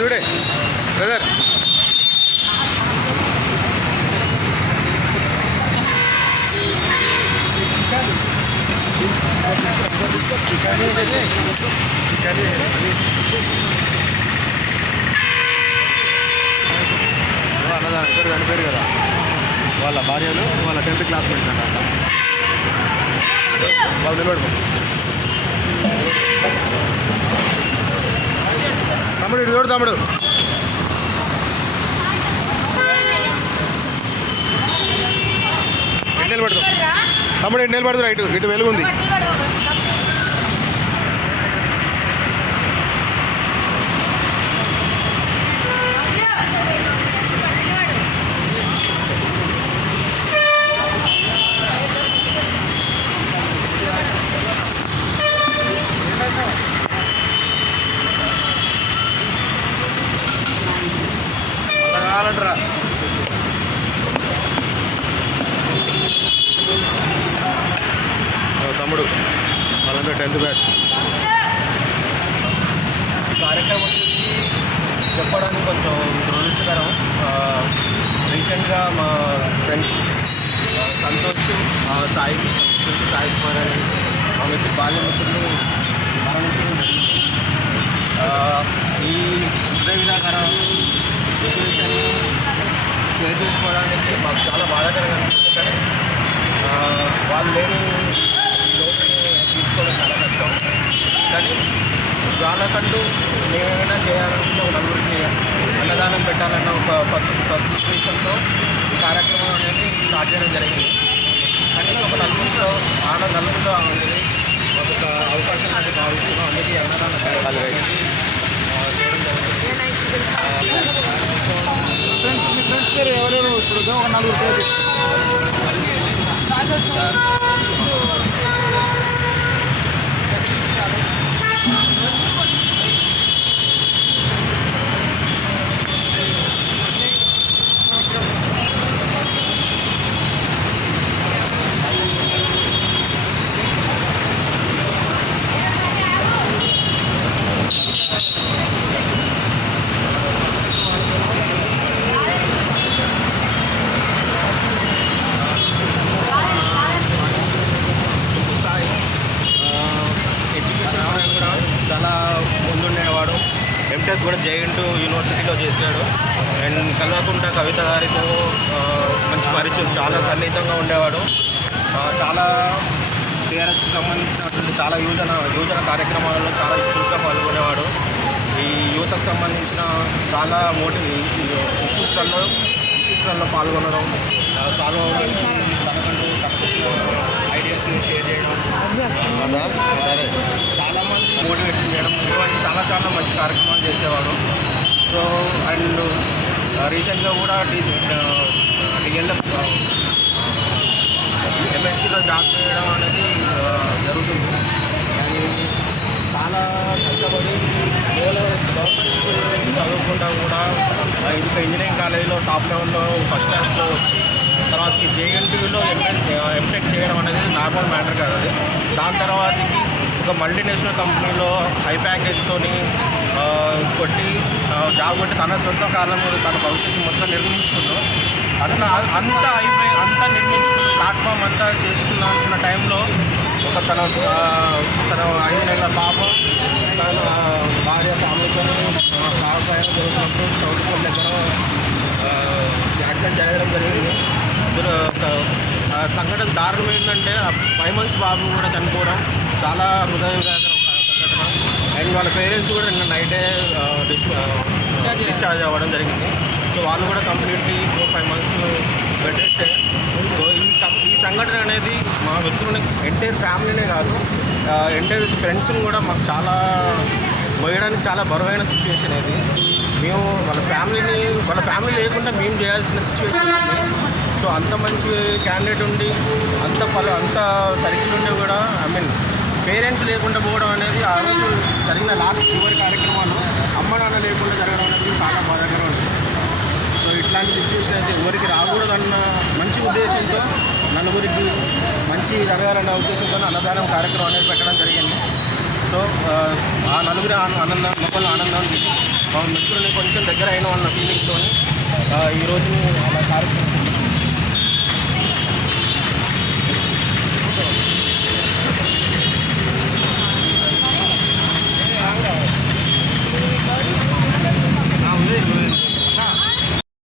చూడే బ్రదర్. అన్నదానం ఇద్దరు చనిపోయారు కదా, వాళ్ళ భార్యలు వాళ్ళ 10th క్లాస్మేట్స్ అంట. వాళ్ళు నిలబడు తమ్ముడు, ఇటు చూడు తమ్ముడు. ఎటు నిలబడతాం తమ్ముడు, ఎటు నిలబడతారు? ఇటు వెలుగుంది. కావాలంటారా తమ్ముడు? వాళ్ళంతా 10th బ్యాచ్. కార్యక్రమం గురించి చెప్పడానికి కొంచెం దురదృష్టకరం. రీసెంట్గా మా ఫ్రెండ్స్ సంతోష్, సాయి కుమార్ అని మా బాల్యమిత్రులు మరణించడం జరిగింది. ఈ హృదయ విధాకర సిచ్యువేషన్ని షేర్ చేసుకోవడానికి మాకు చాలా బాధాకరంగా అనిపిస్తుంది. కానీ వాళ్ళు లేని లోటుని తీసుకోవడం చాలా కష్టం. కానీ వాళ్ళకంటూ మేమేమైనా చేయాలనుకుంటే ఒక నలుగురికి అన్నదానం పెట్టాలన్న ఒక సబ్స్క్రిప్షన్తో ఈ కార్యక్రమం అనేది స్టార్ట్ చేయడం జరిగింది. కానీ ఒక నలుగురిలో నలుగురిలో అనేది మాకు ఒక అవకాశం అనేది భావిస్తున్నాం. అందుకే అన్నదానం చేయడం జరిగింది. మీ ఫ్రెండ్స్ పేరు ఎవరెవరు? ఇప్పుడు ఒక 4 పేరు. చాలా ముందుండేవాడు. ఎంటెక్ కూడా జేఎన్టీ యూనివర్సిటీలో చేశాడు. అండ్ కల్వకుంట్ల కవిత గారితో మంచి పరిచయం, చాలా సన్నిహితంగా ఉండేవాడు. చాలా టీఆర్ఎస్కి సంబంధించినటువంటి చాలా యువజన కార్యక్రమాలలో చాలా చురుగ్గా పాల్గొనేవాడు. ఈ యువతకు సంబంధించిన చాలా ఇష్యూస్లలో పాల్గొనడం, సాల్వ్ అవ్వడానికి తనకంటూ ఐడియాస్ షేర్ చేయడం, చాలామంది మోటివేట్ చేయడం, ఇటువంటి చాలా మంచి కార్యక్రమాలు చేసేవాడు. సో అండ్ రీసెంట్గా కూడా ఎంఎన్సీలో జాబ్ చేయడం అనేది జరుగుతుంది. అండ్ చాలా కష్టపడి గవర్నమెంట్ చదువుకుంటా కూడా ఇంకా ఇంజనీరింగ్ కాలేజీలో టాప్ లెవెల్లో ఫస్ట్ క్లాస్లో వచ్చి తర్వాతకి జేఎన్టీయూలో ఎంటెక్ చేయడం అనేది నార్మల్ మ్యాటర్ కాదు. అది దాని తర్వాతకి ఒక మల్టీనేషనల్ కంపెనీలో హై ప్యాకేజ్తో కొట్టి జాబ్ కొట్టి తన సొంత కాలం మీద తన భవిష్యత్తు మొత్తం నిర్మించుకుంటూ అట్లా అంతా అయిపోయి అంతా నిర్మించుకున్న ప్లాట్ఫామ్ అంతా చేసుకున్న టైంలో ఒక తన 5 నెలల పాపం తన భార్య ఫ్యామిలీతో కార్ పైన జరుగుతున్నప్పుడు చౌటుపల్లి దగ్గర యాక్సిడెంట్ జరగడం జరిగింది. సంఘటన దారుణం ఏంటంటే 5 months బాబు కూడా చనిపోవడం చాలా హృదయవిదాకర సంఘటన. అండ్ వాళ్ళ పేరెంట్స్ కూడా నిన్న నైటే డిశ్చార్జ్ అవ్వడం జరిగింది. సో వాళ్ళు కూడా కంప్లీట్లీ 4-5 months బెడ్ రెస్టే. సో ఈ సంఘటన అనేది మా వ్యక్తులని ఎంటైర్ ఫ్యామిలీనే కాదు, ఎంటైర్ ఫ్రెండ్స్ని కూడా మాకు చాలా మోయడానికి చాలా బరువైన సిచ్యువేషన్ ఇది. మేము వాళ్ళ ఫ్యామిలీ లేకుండా మేము చేయాల్సిన సిచ్యువేషన్ ఉంది. సో అంత మంచి క్యాండిడేట్ ఉండి అంత సర్కిల్ ఉండి కూడా పేరెంట్స్ లేకుండా పోవడం అనేది ఆ రోజు జరిగిన చివరి కార్యక్రమాలు అమ్మ నాన్న లేకుండా జరగడం అనేది చాలా బాధాకరంగా ఉంది. సో ఇట్లాంటి సిచ్యువేషన్ అయితే ఎవరికి రాకూడదన్న మంచి ఉద్దేశంతో నలుగురికి మంచి జరగాలన్న ఉద్దేశంతో అన్నదానం కార్యక్రమం అనేది పెట్టడం జరిగింది. సో సో ఆ నలుగురి ఆనందం మొక్కల ఆనందాన్ని చూసి మా మిత్రుని కొంచెం దగ్గర అయిన వాళ్ళ ఫీలింగ్తో ఈరోజు అలా కార్యక్రమం